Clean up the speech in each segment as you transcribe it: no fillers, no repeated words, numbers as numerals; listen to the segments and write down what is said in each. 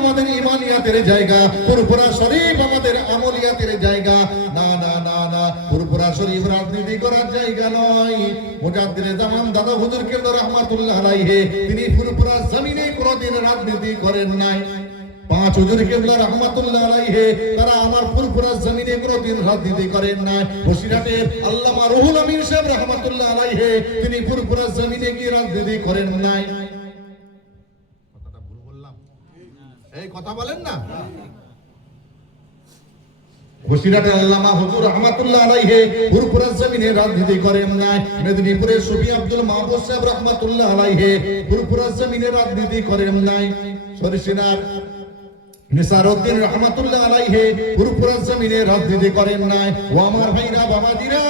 আমাদের ইমানিয়াতের জায়গা, ফুরফুরা শরীফ আমাদের আমলিয়াতের জায়গা। না না না না, ফুরফুরা শরীফ রাজনীতি করার জায়গা নয়। মুজাদ্দিদে জামান দাদা হুজুর কেবলা রাহমাতুল্লাহ আলাইহি তিনি ফুরফুরা জমিনে কোনোদিন রাজনীতি করেন নাই। পাঁচ হুজুর কেবলা রাহমাতুল্লাহ আলাইহি তারা আমার ফুরফুরা জমিনে কোনোদিন রাজনীতি করেন নাই। বসিরহাটের আল্লামা রুহুল আমিন সাহেব রাহমাতুল্লাহ আলাইহি তিনি ফুরফুরা জমিনে কি রাজনীতি করেন নাই। কথাটা ভুল বললাম? এই কথা বলেন না। বসিরহাটের আল্লামা হুজুর রাহমাতুল্লাহ আলাইহি ফুরফুরা জমিনে রাজনীতি করেন নাই। মেদিনীপুরের সুফি আব্দুল মাহবুব সাহেব রাহমাতুল্লাহ আলাইহি ফুরফুরা জমিনে রাজনীতি করেন নাই। সরিষার নিসারউদ্দিন রাহমাতুল্লাহ আলাইহি ফুরফুরা জমিনে রাজনীতি করেন নাই। ও আমার ভাইরা বাবাজিরা,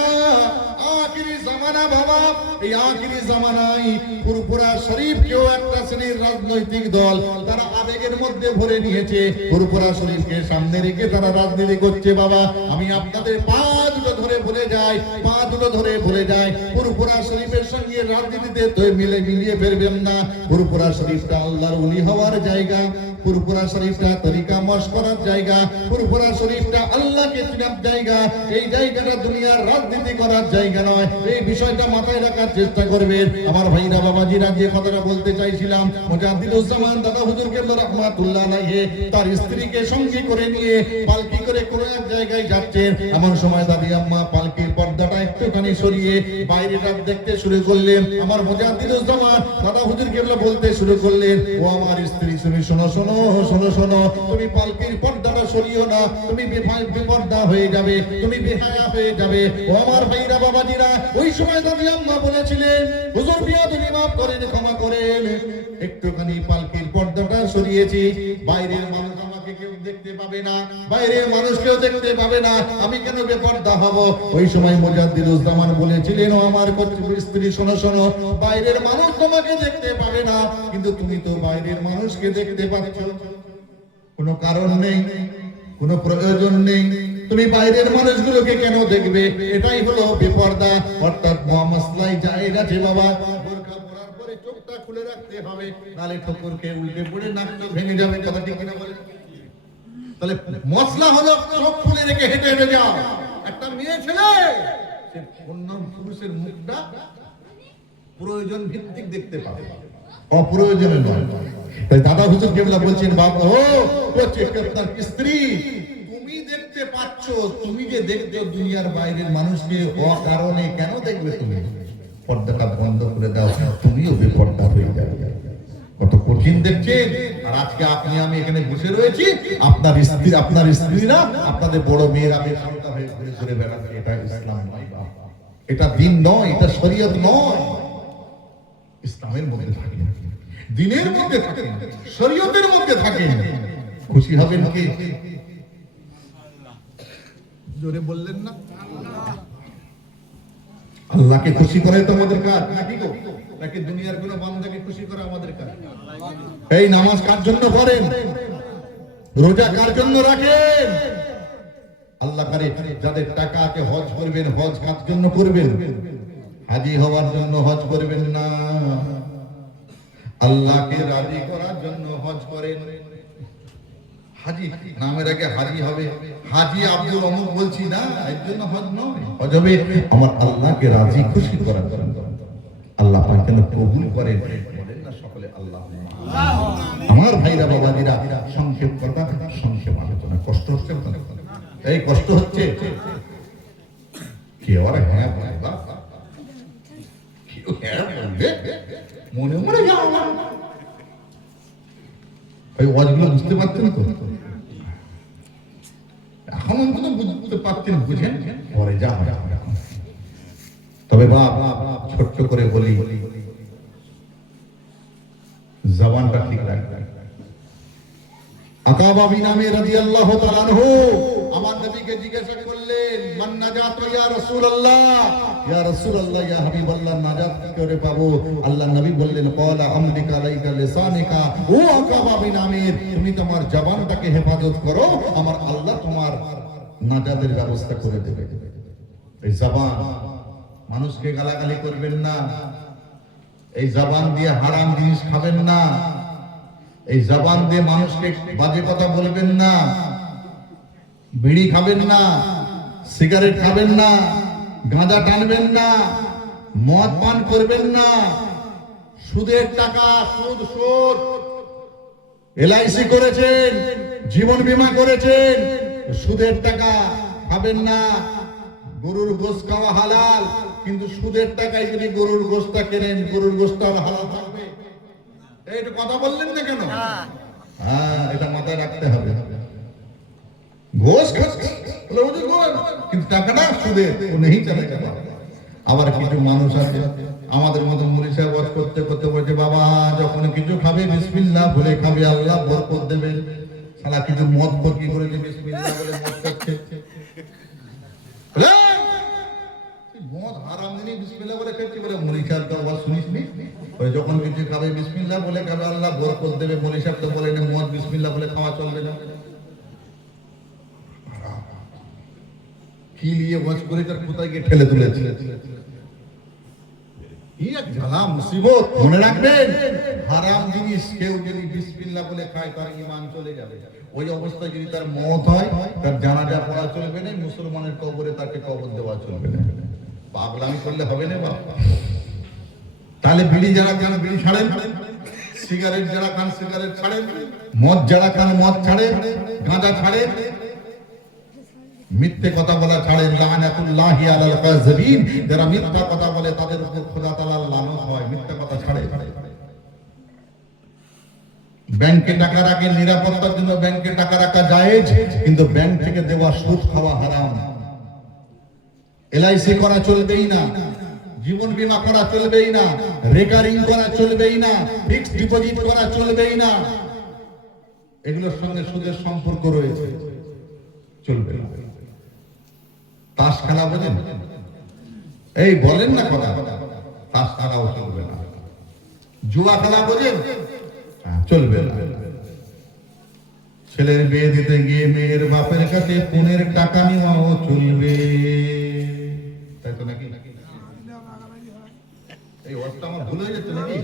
আখিরি জামানা বাবা, এই আখিরি জামানায় ফুরফুরা শরীফ কেউ একটা শ্রেণীর রাজনৈতিক দল তারা আবেগের মধ্যে ভরে নিয়েছে। ফুরফুরা শরীফকে সামনে রেখে তারা রাজনীতি করছে। বাবা আমি আপনাদের পা দুটো ধরে বলে যাই, পা দুটো ধরে বলে যাই, ফুরফুরা শরীফের সঙ্গে রাজনীতিতে তো মিলিয়ে ফেলবেন না। ফুরফুরা শরীফটা আল্লাহর ওলি হওয়ার জায়গা, ফুরফুরা শরীফটা তরিকা মশ করার জায়গা, ফুরফুরা শরীফটা আল্লাহকে চিনার জায়গা। এই জায়গাটা দুনিয়ার রাজনীতি করার জায়গা নয়। এই বিষয়টা মাথায় রাখার চেষ্টা করবেন আমার ভাইরা বাবাজিরা। যে কথাটা বলতে চাইছিলাম, মুজাদ্দিদুজ্জামান দাদা হুজুর কেবলা রাহমাতুল্লাহ আলাইহি তার স্ত্রীকে সঙ্গে করে নিয়ে পালকি করে কোন এক জায়গায় যাচ্ছেন। এমন সময় দাদি আম্মা পালকির পর্দাটা একটুখানি সরিয়ে বাইরেটা দেখতে শুরু করলেন। আমার মুজাদ্দিদুজ্জামান দাদা হুজুর কেবলা বলতে শুরু করলেন, ও আমার স্ত্রী তুমি শোনো শোনো শোনো শোনো, তুমি পালকির পর্দাটা সরিও না, তুমি বেপর্দা হয়ে যাবে, তুমি বেহায়া হয়ে যাবে। ও আমার ভাইরা বাবাজিরা, ওই সময় দাদি আম্মা বলেছিলেন, হুজুর বিয়াদবি মাফ করেন, ক্ষমা করেন। একটুখানি পালকির পর্দাটা সরিয়েছি, বাইরের মানুষ আমাকে কেউ দেখতে পাবে না, বাইরের মানুষ কেউ দেখতে পাবে না, আমি কেন বেপর্দা হব? ওই সময় মুজাদ্দিদুজ্জামান বলেছিলেন, ও আমার স্ত্রী শোনো শোনো, বাইরের মানুষ তোমাকে দেখতে পাবে না, কিন্তু তুমি তো বাইরের মানুষকে দেখতে পাচ্ছ। কোনো কারণ নেই, কোনো প্রয়োজন নেই, তুমি বাইরের মানুষগুলোকে কেন দেখবে? এটাই হলো বেপর্দা, অর্থাৎ মহামাসলাই জায়গা আছে বাবা। বোরকা পরার পরে চোখটা খুলে রাখতে হবে, নালে ঠোকর খেয়ে উল্টে পড়ে নাকটা ভেঙে যাবে। কথা ঠিক কিনা বলেন? তাহলে মশলা হলো চোখ খুলে রেখে হেঁটে হেঁটে যাও। একটা মেয়ে ছেলে সে অন্য পুরুষের মুখটা প্রয়োজন ভিত্তিক দেখতে পাবে, অপ্রয়োজনে নয়। তাই দাদা হুজুর কেবলা বলছেন, বাবা ও আপনার স্ত্রী তুমি দেখতে পাচ্ছ, তুমি যে দেখতে দুনিয়ার বাইরের মানুষকে অকারণে কেন দেখবে? তুমি পর্দাটা বন্ধ করে দাও, তুমিও বেপর্দা হয়ে যাবে। কত কঠিন দেখছেন। আর আজকে আপনি আমি এখানে বসে রয়েছি, আপনার স্ত্রীরা আপনাদের বড় মেয়েরা বেপর্দা হয়ে ঘুরে ঘুরে বেড়াচ্ছে। এটা ইসলাম নয়, এটা দিন নয়, এটা শরীয়ত নয়। ইসলামের মধ্যে থাকেন, দিনের মধ্যে থাকেন, শরীয়তের মধ্যে থাকেন, খুশি হবেন কি? জোরে বললেন না? আল্লাহকে খুশি করে তো আমাদের কাজ, নাকি গো? নাকি দুনিয়ার কোন বান্দাকে খুশি করা আমাদের কাজ? এই নামাজ কার জন্য করেন? রোজা কার জন্য রাখেন? আল্লাহ করে যাদের টাকা আছে হজ করবেন, হজ কার জন্য করবেন? হাজি হওয়ার জন্য হজ করবেন না, আল্লাহকে রাজি করার জন্য হজ করেন। হাজি নামের আগে হাজি হবে, হাজি আব্দুল অমুক বলছি না, এর জন্য হজ নয়। হজ হবে আমার আল্লাহকে রাজি খুশি করার জন্য। আল্লাহ পাক যেন কবুল করেন, বলেন না সকলে আল্লাহ। আমার ভাইরা বাবাজিরা, সংক্ষেপ কথা, সংক্ষেপ আলোচনা। কষ্ট হচ্ছে? এই কষ্ট হচ্ছে কি? আর হ্যাঁ বাবা, মনে মনে যাও না, ওই ওয়াজগুলো বুঝতে পারছেন তো? এখন অন্তত বুঝতে পারছেন, বুঝেন, পরে যা হয়। তবে বাবা ছোট্ট করে বলি, জবানটা ঠিক রাখবেন। আকাবা বিন আমির রাদিয়াল্লাহু তাআলা আনহু আমার নবীকে জিজ্ঞাসা করলেন, মান নাজাত ইয়া রাসূলুল্লাহ, ইয়া রাসূলুল্লাহ, ইয়া হাবিবাল্লাহ, নাজাত কি করে পাবো? আল্লাহর নবী বললেন, ক্বালা আমলিকা আলাইকা লিসানিকা, ও আকাবা বিন আমির, তুমি তোমার জবানটাকে হেফাজত করো, আমার আল্লাহ তোমার নাজাতের ব্যবস্থা করে দেবে। এই জবান, মানুষকে গালাগালি করবেন না, এই জবান দিয়ে হারাম জিনিস খাবেন না, এই জবান দিয়ে মানুষকে বাজে কথা বলবেন না, বিড়ি খাবেন না, সিগারেট খাবেন না, গাঁজা টানবেন না, মদ পান করবেন না, সুদের টাকা সুদ সুদ, এলআইসি করেছেন, জীবন বীমা করেছেন, সুদের টাকা খাবেন না। গরুর গোশ খাওয়া হালাল, কিন্তু সুদের টাকায় যদি গরুর গোশটা কেনেন, গরুর গোশটা হালাল থাকবে? এইটা কথা বললেন না কেন? হ্যাঁ, এটা মাথায় রাখতে হবে। ঘোষ কিন্তু টাকাটা সুদের, ও নেই চালাতে পারে। আবার কিছু মানুষ আছে আমাদের মতো মুড়ি সাহেব ওয়াজ করতে করতে বলছে, বাবা যখন কিছু খাবে বিসমিল্লাহ বলে খাবে, আল্লাহ বরকত দেবে। সালা কিছু মদ কি করেছে, বিসমিল্লাহ বলে মদ খাচ্ছে। মদ হারাম জিনিস, বিসমিল্লাহ বলে খাচ্ছে বলে মুড়ি সাহেব তো ওয়াজ শুনিসনি? ওই যখন কিছু খাবে বিসমিল্লাহ বলে খাবে, আল্লাহ বরকত দেবে। মুড়ি সাহেব তো বলেন মদ বিসমিল্লাহ বলে খাওয়া চলবে না। কি নিয়ে ওয়াজ করে তার কোথায় গিয়ে ঠেলে তুলেছে। মনে রাখবেন, হারাম জিনিস কেউ যদি বিসমিল্লাহ বলে খায় তার ঈমান চলে যাবে। ওই অবস্থায় যদি তার মওত হয়, তার জানাজা পড়া চলবে না, মুসলমানের কবরে তাকে কবর দেওয়া চলবে না। পাগলামি করলে হবে না বাবা। তাহলে বিড়ি যারা খান বিড়ি ছাড়েন, সিগারেট যারা খান সিগারেট ছাড়েন, মদ যারা খান মদ ছাড়েন, গাঁজা ছাড়েন, মিথ্যে কথা বলা ছাড়েন। লানাতুল্লাহি আলাল কাযিবিন, যারা মিথ্যা কথা বলে তাদের উপর খোদা তাআলার লানত হয়। মিথ্যা কথা ছাড়ে। ব্যাংকে টাকা রাখেন, নিরাপত্তার জন্য ব্যাংকে টাকা রাখা জায়েজ, কিন্তু ব্যাংক থেকে দেওয়া সুদ খাওয়া হারাম। এলআইসি করা চলবেই না, জীবন বীমা করা চলবেই না, রেকারিং করা চলবেই না, ফিক্সড ডিপোজিট করা চলবেই না। এগুলোর সঙ্গে সুদের সম্পর্ক রয়েছে, চলবে না। তাস খেলা বোঝেন? এই বলেন না কথা, তাস খেলাও চলবে না। জুয়া খেলা বোঝেন? চলবে না। ছেলের বিয়ে দিতে গিয়ে মেয়ের বাপের কাছে পুনের টাকা নেওয়াও চলবে, তাই তো নাকি? এই ওয়াজটা আমার ভুল হয়ে যাচ্ছে নাকি?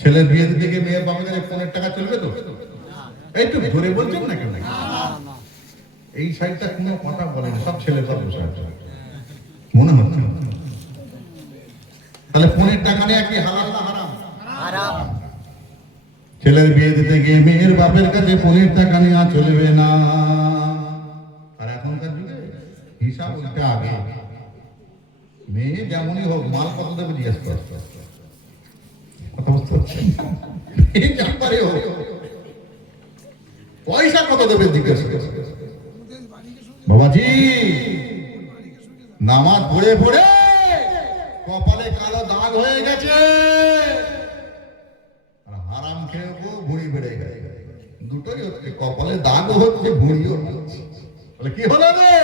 ছেলের বিয়ে দিতে গিয়ে মেয়ের বাপের কাছে পুনের টাকা চলবে তো? এই তো ধরে বলছেন না কেন? এই সাইডটা কোনো কথা বলে না, সব ছেলে সব বসে আছে মনে হচ্ছে। তাহলে ফোনের টাকা নেওয়া কি হালাল না হারাম? হারাম। ছেলের বিয়ে দিতে গিয়ে মেয়ের বাপের কাছে ফোনের টাকা নেওয়া চলবে না। আর এখনকার যুগে হিসাব উল্টে আগে। মেয়ে যেমনই হোক, মাল কত দেবে জিজ্ঞেস করতে, কথা বুঝতে পারছেন? পয়সা কত দেবে জিজ্ঞেস করতে। বাবাজি নামাজ পড়ে পড়ে কপালে কালো দাগ হয়ে গেছে, হারাম খেয়ে ভুঁড়ি বেড়ে গেছে। দুটোই হচ্ছে, কপালে দাগও হচ্ছে, ভুঁড়িও হচ্ছে। কি হলো রে?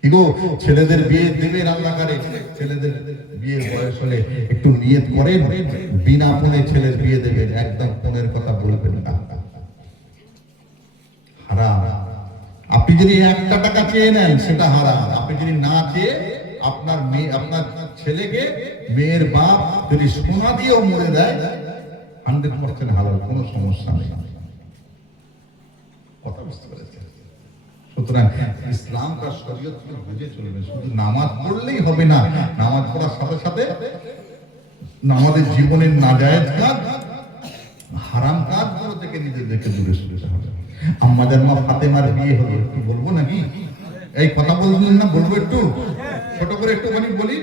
কি গো, ছেলেদের বিয়ে দেবে রান্নাঘরে, ছেলেদের বিয়ের বয়স হলে একটু নিয়ত করেন, বিনা ফোনে ছেলের বিয়ে দেবেন, একদম ফোনের কথা বলবেন না। হারাম। আপনি যদি 1 টাকা চেয়ে নেন সেটা হারাম। আপনি যদি না চেয়ে আপনার মেয়ে, আপনার ছেলেকে মেয়ের বাপ যদি সোনা দিয়েও মরে দেয়, 100% হালাল, কোনো সমস্যা নেই। কথা বুঝতে পেরেছেন? সুতরাং ইসলাম তার শরীয়ত বুঝে চলবে। শুধু নামাজ পড়লেই হবে না, নামাজ পড়ার সাথে সাথে আমাদের জীবনের নাজায়েজ কাজ, হারাম কাজগুলো থেকে নিজেদেরকে দূরে সরাতে হবে। আমাদের মা ফাতেমার বিয়ে হলো, একটু বলবো নাকি? এই কথা বলবেন না? বলবো একটু ছোট করে, একটুখানি বলি।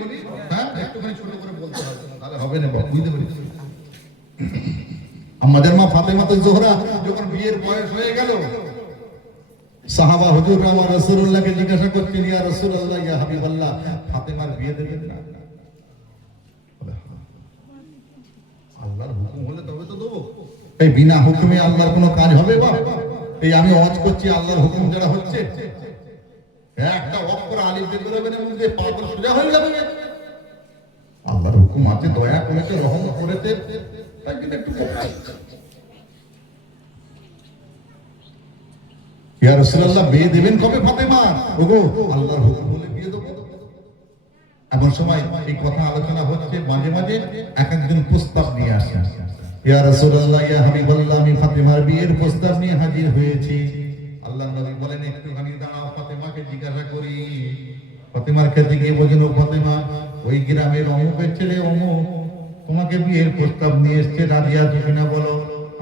হ্যাঁ, একটুখানি ছোট করে বলতে হবে, তাহলে হবে না, বুঝতে পেরেছি? আমাদের মা ফাতেমাতুজ জোহরা যখন বিয়ের বয়স হয়ে গেল, সাহাবা হুজুররা আমার রাসূলুল্লাহকে জিজ্ঞাসা করতেন, ইয়া রাসূলুল্লাহ, ইয়া হাবিবাল্লাহ, ফাতেমার বিয়ে দেবেন না? আল্লাহর হুকুম হলে তবে তো দেবো। এই বিনা হুকুমে আল্লাহর কোনো কাজ হবে? বাবা, এই আমি ওয়াজ করছি, আল্লাহর হুকুম যারা হচ্ছে, একটা অক্ষর আলিফ বের করে বের মধ্যে পাগল সোজা হয়ে যাবে। আল্লাহর হুকুম আছে, দয়া করেছে, রহমত করেছে, তাই কিন্তু একটু ইয়া রাসূলুল্লাহ বিয়ে দেবেন কবে ফাতেমা? ওগো আল্লাহর হুকুম হলে বিয়ে দেব। এমন সময় এই কথা আলোচনা হচ্ছে, মাঝে মাঝে এক একজন প্রস্তাব নিয়ে আসে, ইয়া রাসূলুল্লাহ, ইয়া হাবিবাল্লাহ, আমি ফাতেমার বিয়ের প্রস্তাব নিয়ে হাজির হয়েছি। আল্লাহর নবী বলেন, একটুখানি দাঁড়াও, ফাতেমাকে জিজ্ঞাসা করি। ফাতেমার কাছে গিয়ে বলেন, ও ফাতেমা, ওই গ্রামের অমুকের ছেলে অমুক তোমাকে বিয়ের প্রস্তাব নিয়ে এসছে, রাজি আছো কিনা বলো।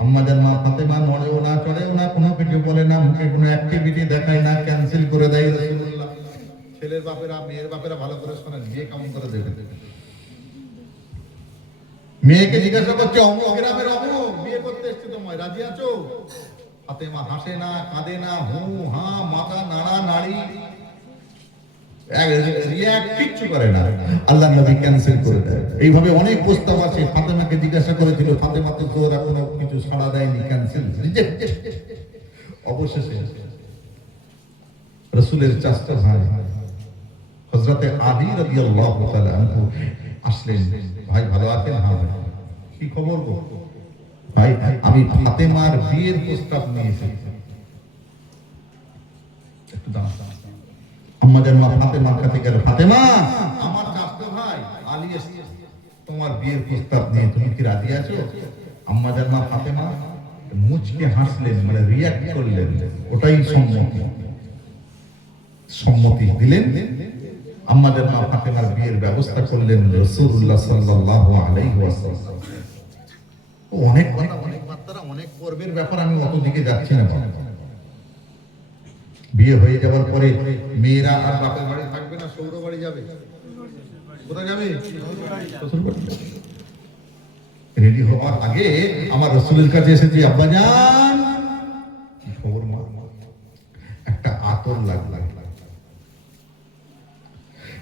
আম্মাজান মা ফাতেমা নড়েও না, চড়েও না, কোনো কিছু বলে না, মুখে কোনো অ্যাক্টিভিটি দেখায় না, ক্যান্সেল করে দেয় রাসূলুল্লাহ। ছেলের বাপেরা, মেয়ের বাপেরা ভালো করে শোনেন, বিয়ে কেমন করে দেবে। মেয়েকে জিজ্ঞাসা করছে, অমুক গ্রামের অমুক বিয়ে করতে এসছে, তোমায় রাজি আছো? ফাতেমা হাসে না, কাঁদে না, হু হা, মাথা নাড়া নাড়ি, কিচ্ছু করে না। আল্লাহ নবী ক্যান্সেল করে দেয়। এইভাবে অনেক প্রস্তাব আছে। ফাতেমাকে জিজ্ঞাসা করেছিল, ফাতেমা তো জোর কোনো কিছু সাড়া দেয়নি, ক্যান্সেল। অবশেষে রাসূলের চাচা ভাই হযরতে আলী রাদিয়াল্লাহু তাআলা আনহু আসলেন। ভাই ভালো আছেন? হ্যাঁ ভাই। কি খবর গো? ভাই আমি ফাতেমার বিয়ের প্রস্তাব নিয়ে এসেছি। একটু দাঁড়ান। আম্মাজান মা ফাতেমার কাছে গেল, ফাতেমা, আমার চাচা ভাই আলী এসেছে তোমার বিয়ের প্রস্তাব নিয়ে, তুমি কি রাজি আছো? আম্মাজান মা ফাতেমা মুচকে হাসলেন, মানে রিঅ্যাক্ট করলেন, ওটাই সম্মতি দিলেন। আম্মাজান মা ফাতেমার বিয়ের ব্যবস্থা করলেন রাসূলুল্লাহ সাল্লাল্লাহু আলাইহি ওয়াসাল্লাম। অনেক কথা, অনেক মাত্রা, অনেক পর্বের ব্যাপার, আমি অত দিকে যাচ্ছি না। বিয়ে হয়ে যাওয়ার পরে মেয়েরা আর বাপের বাড়ি থাকবে না, শ্বশুর বাড়ি যাবে। কোথায় যাবে? শ্বশুর বাড়ি। রেডি হওয়ার আগে আমার রাসূলের কাছে এসেছি, আব্বাজান কি খবর মা? একটা আতর লাগলো।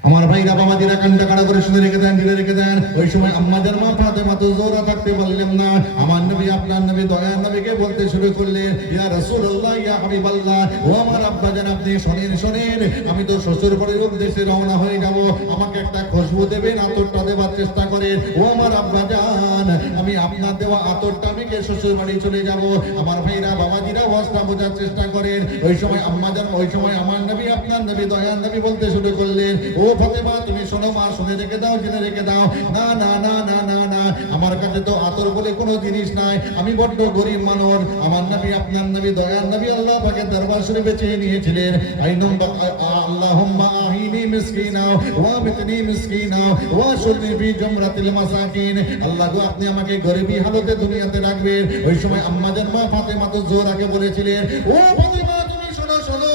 আমার ভাইরা বাবাজিরা কান্না কাড়া করে শুনে রেখে দেন, দিলে রেখে দেন। ওই সময় আম্মাজান মা ফাতেমা তো জোরা থাকতে পারলেন না। আমার নবী, আপনার নবী, দয়ার নবীকে বলতে শুরু করলেন, ইয়া রাসূলুল্লাহ, ইয়া হাবিবাল্লাহ, ও আমার আব্বাজান, আপনি শোনেন শোনেন, আমি তো শ্বশুর বাড়ির উদ্দেশ্যে রওনা হয়ে যাব, আমাকে একটা খুশবু দেবেন, আতরটা দেওয়ার চেষ্টা করেন। ও আমার আব্বাজান, আমি আপনার দেওয়া আতরটা মেখে শ্বশুর বাড়ি চলে যাব। আমার ভাইরা বাবাজিরা ওয়াজটা বোঝার চেষ্টা করেন। ওই সময় আম্মাজান, ওই সময় আমার নবী, আপনার নবী, দয়ার নবী বলতে শুরু করলেন, ও ফাতেমা, তুমি শোনো মা, শুনে রেখে দাও, জেনে রেখে দাও। না না না না না না, আমার কাছে তো আতর বলে কোনো জিনিস নাই, আমি বড্ড গরিব মানুষ। আমার নবী, আপনার নবী, দয়ার নবী আল্লাহ পাকের দরবার শরীফে চেয়ে নিয়েছিলেন, আই নম্বর আল্লাহুম্মা আহিনি মিসকিনা ওয়া মিতনি মিসকিনা ওয়া শুরনি ফি জুমরাতিল মাসাকিন। আল্লাহ গো, আপনি আমাকে গরিবী হালতে দুনিয়াতে রাখবেন। ওই সময় আম্মাজান মা ফাতেমা তো জোর আগে বলেছিলেন, ও ফাতেমা, তুমি শোনো শোনো,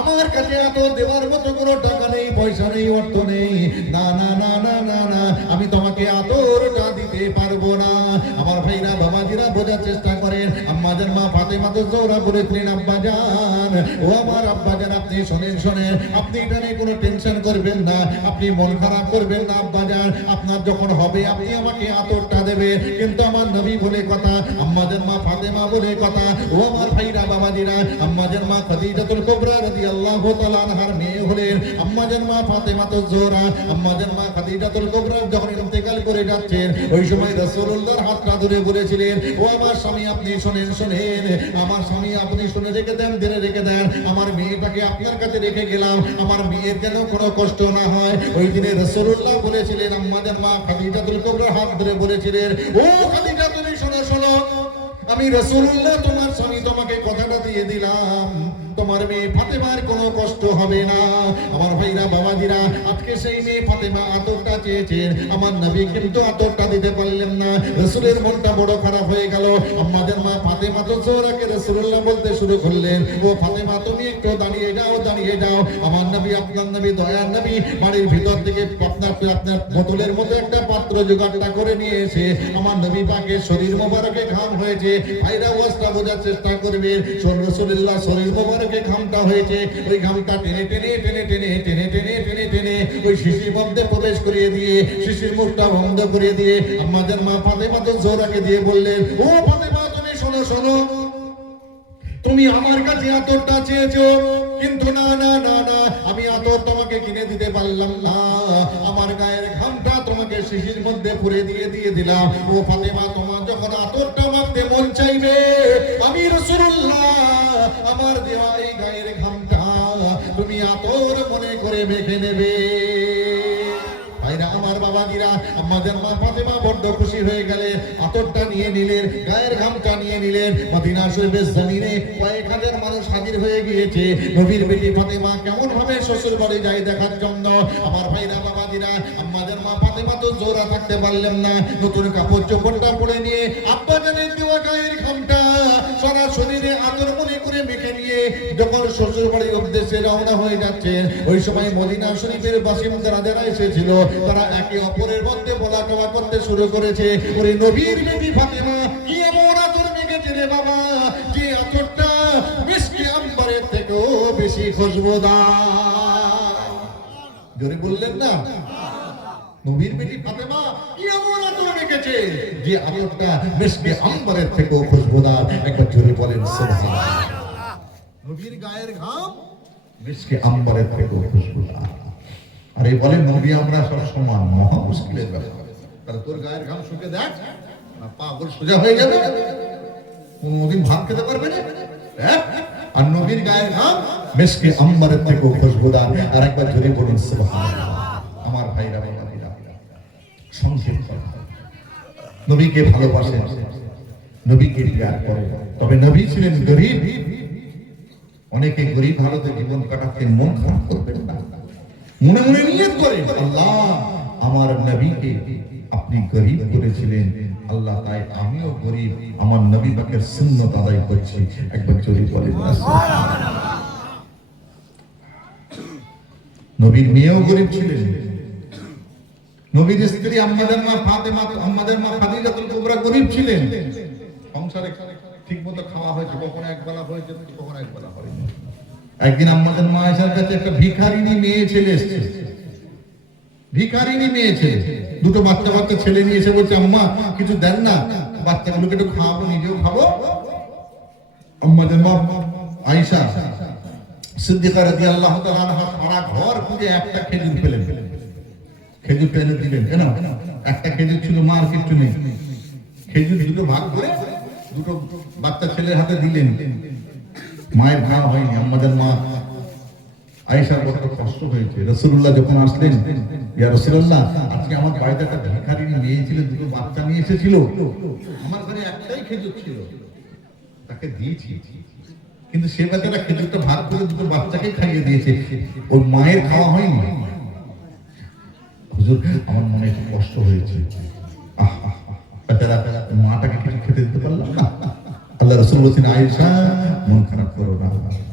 আমার কাছে এত দেওয়ার মতো কোনো টাকা নেই, পয়সা নেই, অর্থ নেই। না না না না না না, আমি তোমাকে আতরটা দিতে পারবো না। আমার ভাইরা বাবাজিরা বোঝার চেষ্টা করেন। আম্মাজান মা ফাতেমা তো জোরা বলেছিলেন, আব্বাজান, ও আমার আব্বাজান, আপনি শোনেন শোনেন, আপনি এটা নিয়ে কোনো টেনশন করবেন না, আপনি মন খারাপ করবেন না আব্বাজান। আপনার যখন হবে আপনি আমাকে আতরটা দেবেন, কিন্তু আমার নবী বলে কথা, আম্মাজান মা ফাতেমা বলে কথা। ও আমার ভাইরা বাবাজিরা, আম্মাজান মা খাদিজাতুল কুবরা রাদিয়াল্লাহু তাআলা আনহার মেয়ে হলেন আম্মাজান মা ফাতেমা তো জোহরা। আম্মাজান মা খাদিজাতুল কুবরা যখন ইন্তেকাল করে যাচ্ছেন, ওই সময় রাসূলুল্লাহর হাতটা ধরে বলেছিলেন, ও আমার স্বামী, আপনি শোনেন শোনেন, আমার স্বামী, আপনি শুনে রেখে দেন, ধরে রেখে দেন, আমার মেয়েটাকে আপনার কাছে রেখে গেলাম, আমার মেয়ের যেন কোনো কষ্ট না হয়। ওই দিনে রাসূলুল্লাহ বলেছিলেন, আম্মাজান মা খাদিজাতুল কুবরার হাত ধরে বলেছিলেন, ও খাদিজা, তুমি শোনো শোনো, আমি রাসূলুল্লাহ তোমার স্বামী, তোমাকে কথাটা দিয়ে দিলাম, তোমার মেয়ে ফাতেমার কোনো কষ্ট হবে না। আমার ভাইরা বাবাজিরা, আজকে সেই মেয়ে ফাতেমা আতরটা চেয়েছেন, আমার নবী কিন্তু আতরটা দিতে পারলেন না। রাসূলের মনটা বড় খারাপ হয়ে গেল। আম্মাজান মা ফাতেমা তো জোরাকে রাসূলুল্লাহ বলতে শুরু করলেন, ও ফাতেমা, তুমি একটু দাঁড়িয়ে যাও, দাঁড়িয়ে যাও। আমার নবী, আপনার নবী, দয়ার নবী বাড়ির ভিতর থেকে আপনার বোতলের মতো একটা পাত্র জোগাড়টা করে নিয়ে এসে আমার নবী পাকের শরীর মোবারকে ঘাম হয়েছে। ভাইরা ওয়াজটা বোঝার চেষ্টা করবে। রাসূলুল্লাহ শরীর মোবারকে ঘামটা হয়েছে, ওই ঘামটা টেনে টেনে টেনে টেনে টেনে টেনে টেনে টেনে ওই শিশির মধ্যে প্রবেশ করিয়ে দিয়ে, শিশির মুখটা বন্ধ করিয়ে দিয়ে আম্মাজান মা ফাতেমা তো জোরাকে দিয়ে বললেন, ও ফাতেমা, তুমি শোনো শোনো, তুমি আমার কাছে আতরটা চেয়েছো, কিন্তু না না না না, আমি আতর তোমাকে কিনে দিতে পারলাম না, আমার গায়ের ঘামটা তোমাকে শিশির মধ্যে পুরে দিয়ে দিলাম। ও ফাতেমা, তোমার যখন আতরটা মাখতে মন চাইবে, আমি রাসূলুল্লাহ আমার দেওয়া এই গায়ের ঘামটা তুমি আতর মনে করে মেখে নেবে। ভাইরা আমার, বাবাজিরা, আমাদের মা ফাতেমা বড্ড খুশি হয়ে গেলেন, আতরটা নিয়ে নিলেন, গায়ের ঘামটা নিয়ে নিলেন। মদিনা শরীফের জমিনে কয়েক হাজার মানুষ হাজির হয়ে গিয়েছে নবীর বেটি ফাতেমা কেমন ভাবে শ্বশুর বাড়ি যায় দেখার জন্য। আমার ভাইরা, বাবাজিরা, আমাদের মা ফাতেমা তো জোড়া থাকতে পারলেন না, নতুন কাপড় চোপড়টা পরে নিয়ে আব্বা জানের দেওয়া গায়ের ঘামটা সারা শরীরে আতর মনে করে মেখে নিয়ে যখন শ্বশুর বাড়ির উদ্দেশ্যে রওনা হয়ে যাচ্ছে, ওই সময় মদিনা শরীফের বাসিন্দারা যারা এসেছিল তারা একে অপরের মধ্যে বলা কওয়া করতে শুরু করেছে, ওরে নবীর বেটি ফাতেমা কি এমন আতর মেখেছে রে বাবা, যে আতরটা মিষ্টি আম্বরের থেকেও বেশি খুশবুদার। জোরে বললেন না? নবীর বেটি ফাতেমা কি এমন আতর মেখেছে যে আতরটা মিষ্টি আম্বরের থেকেও খুশবুদার। একবার জোরে বলেন সুবহানাল্লাহ। নবীর গায়ের ঘাম মিষ্টি আম্বরের থেকেও খুশবুদার। আরে বলে নবী আমরা সব সমান, মহা মুশকিলের ব্যাপার। তাহলে তোর গায়ের ঘাম শুকে দেখ, পাগল সোজা হয়ে যাবে, কোনদিন ভাত খেতে পারবে না। আর নবীর গায়ের ঘাম মিষ্টি আম্বরের থেকেও খুশবুদার। আর একবার জোরে বলুন সুবহানাল্লাহ। আমার ভাইরা, বাবাজিরা, সংক্ষেপ কথা, নবীকে ভালোবাসেন, নবীকে প্যার করেন, তবে নবী ছিলেন গরীব। অনেকে গরীব হালতে জীবন কাটাচ্ছেন, মন খারাপ করবেন না, মনে মনে নিয়ত করেন আল্লাহ আমার নবীকে আপনি গরীব করেছিলেন, আল্লাহ তাই আমিও গরীব, আমার নবী পাকের সুন্নাত আদায় করছি। একবার জোরে বলেন সুবহানাল্লাহ। নবীর মেয়েও গরীব ছিলেন, নবীর স্ত্রী আমাদের মা ফাতেমা, আমাদের মা খাদিজাতুল কুবরা গরীব ছিলেন। সংসারে ঠিকমতো খাওয়া হয়েছে, কখনো একবেলা হয়েছে, কখনো একবেলা হয়নি। একদিন আমাদের মা আয়েশার কাছে একটা ভিখারিনী মেয়ে ছেলে এসেছে, ভিখারিনী মেয়ে ছেলে, দুটো বাচ্চা বাচ্চা ছেলে নিয়ে এসে বলছে আম্মা কিছু দেন না, বাচ্চাগুলোকে একটু খাওয়াবো, নিজেও খাবো। আমাদের মা আয়েশা সিদ্দিকা রাদিয়াল্লাহু তাআলা আনহা সারা ঘর খুঁজে একটা খেজুর পেলেন, খেজুর পেলে দিলেন। কেন? একটা খেজুর ছিল, মা আর কিছু নেই। খেজুর দুটো ভাগ করে দুটো বাচ্চা ছেলের হাতে দিলেন, মায়ের খাওয়া হয়নি। আমাদের মা আয়েশার বড় কষ্ট হয়েছে। রাসূলুল্লাহ যখন আসলেন, ইয়া রাসূলুল্লাহ আজকে আমার বাড়িতে একটা ভিখারিনী মেয়ে ছিল, দুটো বাচ্চা নিয়ে এসেছিল, আমার ঘরে একটাই খেজুর ছিল, তাকে দিয়েছি, কিন্তু সে বেচারা খেজুরটা ভাগ করে দুটো বাচ্চাকে খাইয়ে দিয়েছে, ওর মায়ের খাওয়া হয়নি। হুজুর আমার মনে একটু কষ্ট হয়েছে, বেচারা মাটাকে কিছু খেতে দিতে পারলাম না। আল্লাহ রাসূল বলেছেন আয়েশা মন খারাপ করো না,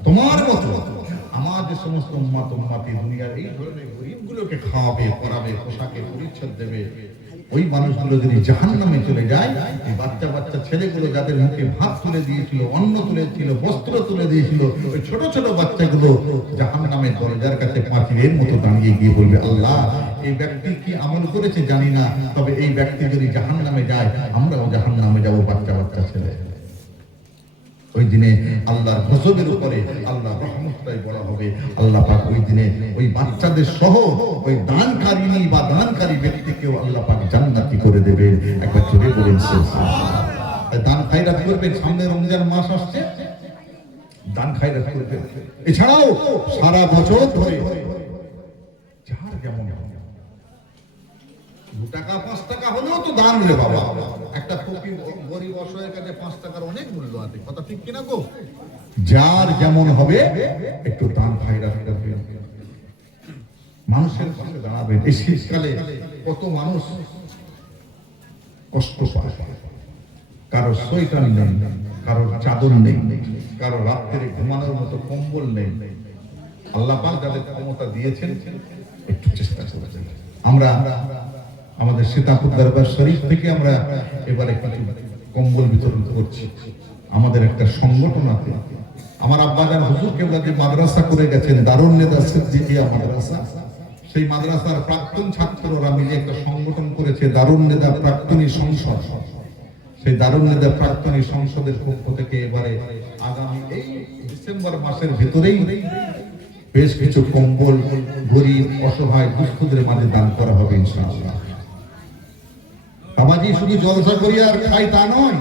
তোমার মতো আমার যে সমস্ত উম্মত উম্মতি দুনিয়ার এই ধরনের গরিবগুলোকে খাওয়াবে, পরাবে, পোশাকে পরিচ্ছদ দেবে, ওই মানুষগুলো যদি জাহান্নামে চলে যায়, এই বাচ্চা বাচ্চা ছেলেগুলো যাদের মুখে ভাত তুলে দিয়েছিল, অন্ন তুলেছিল, বস্ত্র তুলে দিয়েছিল, ওই ছোট ছোট বাচ্চাগুলো জাহান্নামের দরজার কাছে পাঁচিলের মতো দাঁড়িয়ে গিয়ে বলবে আল্লাহ এই ব্যক্তি কি আমল করেছে জানি না, তবে এই ব্যক্তি যদি জাহান্নামে যায় আমরাও জাহান্নামে যাব, বাচ্চা বাচ্চা ছেলে। ওই দিনে আল্লাহর গজবের উপরে আল্লাহর রহমতটাই বলা হবে। আল্লাহ পাক ওই দিনে ওই বাচ্চাদের সহ ওই দানকারিনী বা দানকারী ব্যক্তিকেও আল্লাহ পাক জান্নাতি করে দেবেন। একবার জোরে বলেন সুবহানাল্লাহ। দান খায়রাত করবেন, সামনে রমজান মাস আসছে, দান খায়রাত করবেন। এছাড়াও সারা বছর ধরে যার যেমন 2 টাকা 5 টাকা হলেও তো দান রে বাবা। একটা ফকির গরিব অসহায়ের কাছে 5 টাকার অনেক মূল্য আছে, কথা ঠিক কিনা গো? যার যেমন হবে একটু দান খায়রাত করবেন, মানুষের পাশে দাঁড়াবেন। এই শীতকালে কত মানুষ কষ্ট পায়, কারো সোয়েটার নেই, কারো চাদর নেই, কারো রাত্রে ঘুমানোর মতো কম্বল নেই। আল্লাহ পাক যাদের ক্ষমতা দিয়েছেন একটু চেষ্টা করবেন। আমরা আমাদের সীতাপুর দরবার শরীফ থেকে আমরা এবারে কিছু কম্বল বিতরণ করছি। আমাদের একটা সংগঠন আছে, আমার আব্বাজান হুজুর কেবলা যে মাদ্রাসা করে গেছেন দারুন নেদা সিদ্দিকিয়া মাদ্রাসা, সেই মাদ্রাসার প্রাক্তন ছাত্ররা মিলে একটা সংগঠন করেছে দারুন নেদা প্রাক্তনী সংসদ। সেই দারুন নেদা প্রাক্তনী সংসদের পক্ষ থেকে এবারে আগামী এই ডিসেম্বর মাসের ভেতরেই বেশ কিছু কম্বল গরিব অসহায় দুস্থদের মাঝে দান করা হবে ইনশাআল্লাহ। বাবাজি শুধু জলসা করি আর খাই তা নয়,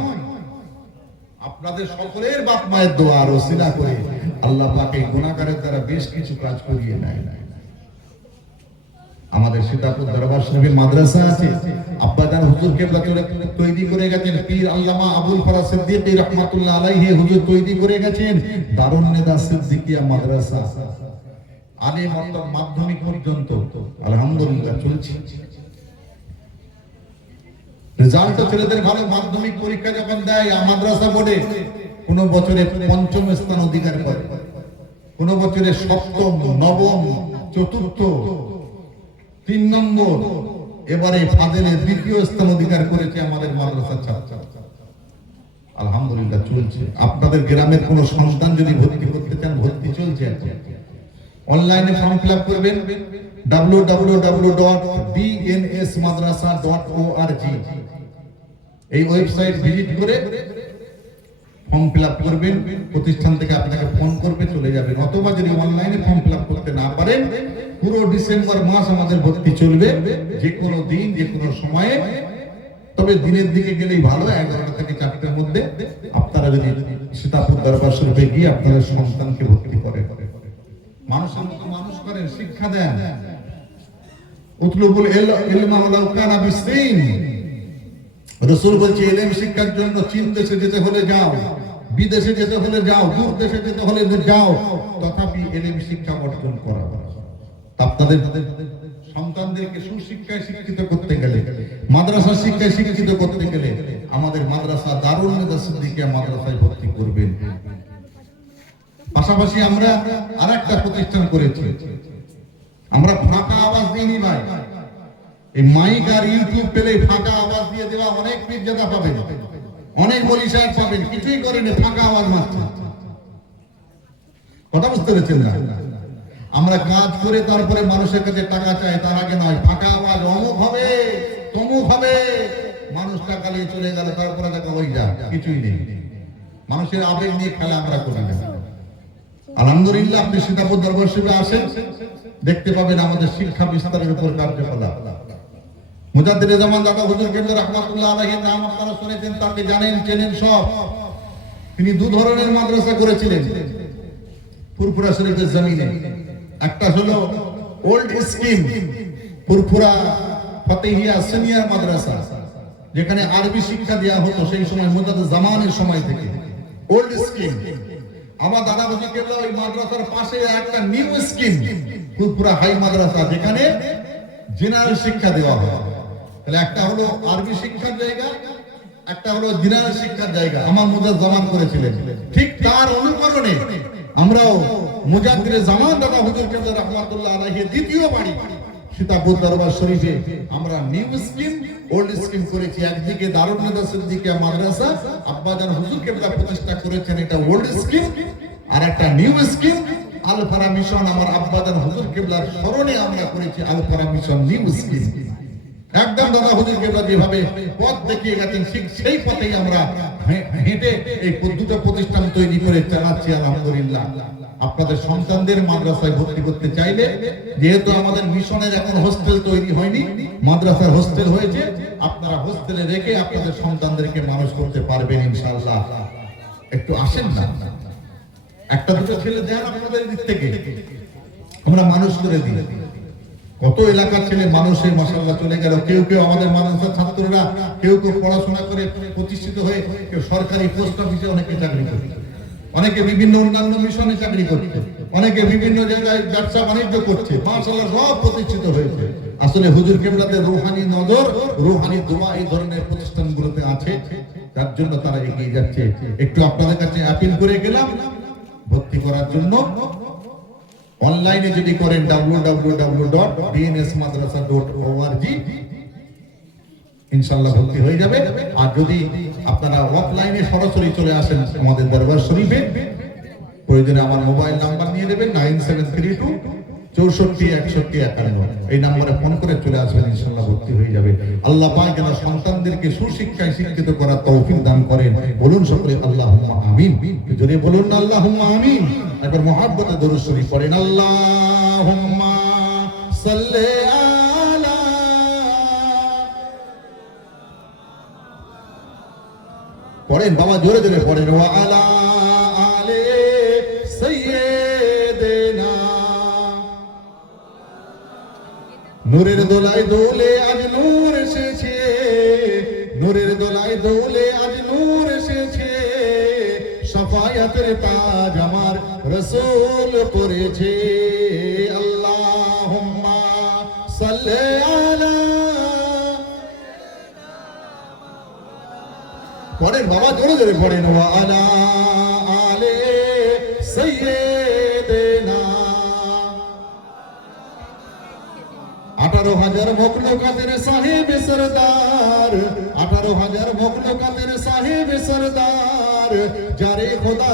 আপনাদের সকলের বাপ মায়ের দোয়া আর ওসিলা করে আল্লাহ পাক এই গুনাহগারের দ্বারা বেশ কিছু কাজ করিয়ে নেয়। আমাদের সীতাপুর দরবার শরীফে মাদ্রাসা আছে, আব্বাজান হুজুর কেবলা তৈরি করে গেছেন, পীর আল্লামা আবুল ফরাজ সিদ্দিকী রাহমাতুল্লাহ আলাইহি হুজুর তৈরি করে গেছেন দারুন নেদা সিদ্দিকিয়া মাদ্রাসা, আলিম অর্থাৎ মাধ্যমিক পর্যন্ত আলহামদুলিল্লাহ চলছে। রেজাল্ট ছেলেদের ভালো, মাধ্যমিক পরীক্ষা যখন দেয় মাদ্রাসা বোর্ডে কোন বছরে পঞ্চম স্থান অধিকার করে, কোন বছরে সপ্তম, নবম, চতুর্থ, 3 নম্বর, এবারে ফাজিলে দ্বিতীয় স্থান অধিকার করেছে আমাদের মাদ্রাসার ছাত্র। আলহামদুলিল্লাহ চলছে। আপনাদের গ্রামের কোন সন্তান যদি ভর্তি করতে চান, ভর্তি চলছে। অনলাইনে ফর্ম ফিলআপ করবেন www.bnsmadrasa.org, এই ওয়েবসাইট ভিজিট করে ফর্ম ফিলআপ করবেন। প্রতিষ্ঠান থেকে আপনাকে ফোন করবে, চলে যাবেন। অথবা যদি অনলাইনে ফর্ম ফিলআপ করতে না পারেন, পুরো ডিসেম্বর মাস আমাদের ভর্তি চলবে, যে কোনো দিন, যে কোনো সময়ে। তবে দিনের দিকে গেলেই ভালো, 11টা থেকে 4টার মধ্যে আপনারা যদি সীতাপুর দরবার শরীফে গিয়ে আপনাদের সন্তানকে ভর্তি করেন, মানুষের মতো মানুষ করেন, শিক্ষা দেন। উতলুবুল ইলমা ওয়ালাউ কানা বিসিন, রাসূল বলছে ইলম শিক্ষার জন্য চীন দেশে যেতে হলে যাও, বিদেশে যেতে হলে যাও, দূর দেশে যেতে হলে যাও, তথাপি ইলম শিক্ষা অর্জন করা। আপনাদের সন্তানদেরকে সুশিক্ষায় শিক্ষিত করতে গেলে, মাদ্রাসা শিক্ষায় শিক্ষিত করতে গেলে আমাদের মাদ্রাসা দারুন নেদা সিদ্দিকিয়া মাদ্রাসায় ভর্তি করবেন। পাশাপাশি আমরা আরেকটা প্রতিষ্ঠান করেছি, আমরা ফাঁকা আওয়াজ দিইনি ভাই। এই মাইক আর ইউটিউব পেলে ফাঁকা আওয়াজ দিয়ে দেওয়া, অনেক পীরজাদা পাবেন, অনেক ওলি সাহেব পাবেন, কিছুই করেন ফাঁকা আওয়াজ মারছে। কথা বুঝতে পেরেছেন না? আমরা কাজ করে তারপরে মানুষের কাছে টাকা চাই, তার আগে নয়। ফাঁকা আওয়াজ অমুক হবে, তমুক হবে, মানুষ টাকা নিয়ে চলে গেল, তারপরে টাকা হয়ে যায়, কিছুই নেই। মানুষের আবেগ নিয়ে খেলা আমরা করি না। আলহামদুলিল্লাহ, আপনি সীতাপুর দরবার শরীফে আসেন, দেখতে পাবেন আমাদের শিক্ষা বিস্তারের উপর কার্যকলাপ। মুজাদ্দিদে জামান দাদা হুজুর কেবলা রাহমাতুল্লাহ আলাইহির নাম আপনারা শুনেছেন, তাকে জানেন, চেনেন সব। তিনি 2 ধরনের মাদ্রাসা করেছিলেন ফুরফুরা শরীফের জমিনে। একটা হলো ওল্ড স্কিম ফুরফুরা ফাতিহিয়া সিনিয়র মাদ্রাসা, যেখানে আরবি শিক্ষা দেওয়া হতো সেই সময় মুজাদ্দিদ জামানের সময় থেকে, ওল্ড স্কিম। আমার দাদা হুজুর কেবলা ওই মাদ্রাসার পাশে একটা নিউ স্কিম ফুরফুরা হাই মাদ্রাসা, যেখানে জেনারেল শিক্ষা দেওয়া হয়। তাহলে একটা হলো আরবি শিক্ষার জায়গা, একটা হলো জেনারেল শিক্ষার জায়গা। আমার মুজাদ্দিদ জামান করেছিলেন, ঠিক তার অনুকরণে আমরাও মুজাদ্দিদে জামান দাদা হুজুর কেবলা রাহমাতুল্লাহ আলাইহি দ্বিতীয় বাড়ি সীতাপুর দরবার শরীফে আমরা নিউ স্কিম, ওল্ড স্কিম করেছি। একদিকে দারুন নেদা সিদ্দিকিয়া মাদ্রাসা আব্বাজান হুজুর কেবলা প্রতিষ্ঠা করেছেন, এটা ওল্ড স্কিম। আর একটা নিউ স্কিম আল ফারা মিশন, আমার আব্বাজান হুজুর কেবলার স্মরণে আমরা করেছি আল ফারা মিশন নিউ স্কিম। একদম দাদা হুজুর কেবলা যেভাবে পথ দেখিয়ে গেছেন, ঠিক সেই পথেই আমরা হেঁটে এই দুটো প্রতিষ্ঠান তৈরি করে চালাচ্ছি আলহামদুলিল্লাহ। আপনাদের সন্তানদের মাদ্রাসায় ভর্তি করতে চাইলে, যেহেতু আমাদের মিশনের এখন হোস্টেল তৈরি হয়নি, মাদ্রাসার হোস্টেল হয়েছে, আপনারা হোস্টেলে রেখে আপনাদের সন্তানদেরকে মানুষ করতে পারবেন ইনশাআল্লাহ। একটু আসেন না, একটা দুটো ছেলে দেন আপনাদের দিক থেকে, আমরা মানুষ করে দিই। কত এলাকার ছেলে মানুষের মাশাআল্লাহ চলে গেল। কেউ কেউ আমাদের মাদ্রাসার ছাত্ররা, কেউ কেউ পড়াশোনা করে প্রতিষ্ঠিত হয়ে, কেউ সরকারি পোস্ট অফিসে অনেকে চাকরি করছে, অনেকে বিভিন্ন অন্যান্য মিশনে চাকরি করছে, অনেকে বিভিন্ন জায়গায় ব্যবসা বাণিজ্য করছে, মাশাআল্লাহ সব প্রতিষ্ঠিত হয়েছে। আসলে হুজুর কেবলাদের রূহানি নজর, রূহানি দোয়া এই ধরনের প্রতিষ্ঠানগুলোতে আছে, যার জন্য তারা এগিয়ে যাচ্ছে। একটু আপনাদের কাছে আপিল করে গেলাম ভর্তি করার জন্য। অনলাইনে যদি করেন www.bnsmadrasa.org, ইনশাআল্লাহ ভর্তি হয়ে যাবে। আর যদি আপনারা অফলাইনে সরাসরি চলে আসেন আমাদের দরবার শরীফে, প্রয়োজনে আমার মোবাইল নাম্বার নিয়ে নেবেন 9732 64 61 51, এই নম্বরে ফোন করে চলে আসবেন, ইনশাআল্লাহ ভর্তি হয়ে যাবে। আল্লাহ পাক যেন সন্তানদেরকে সুশিক্ষায় শিক্ষিত করার তৌফিক দান করেন। বলুন সকলে আল্লাহুম্মা আমিন। জোরে বলুন না আল্লাহুম্মা আমিন। একবার মুহাব্বতে দরুদ শরীফ পড়েন, আল্লাহুম্মা সাল্লি আলা। পড়েন বাবা, জোরে জোরে পড়েন, ওয়া আলা আলি সাইয়্যিদ দোলায় দোলে আজ নূর এসেছে, নূরের দোলায় দোলে আজ নূর এসেছে, শাফায়াতের তাজ আমার রাসূল পরেছে। আল্লাহুম্মা সাল্লি আলা, পড়েন বাবা, জোরে জোরে পড়েন, ওয়া আলা আলে সাইয়্যিদিনা। 18,000 মখলুকাতের সাহেব সরদার, 18,000 মখলুকাতের সাহেব সরদার, যারে খোদা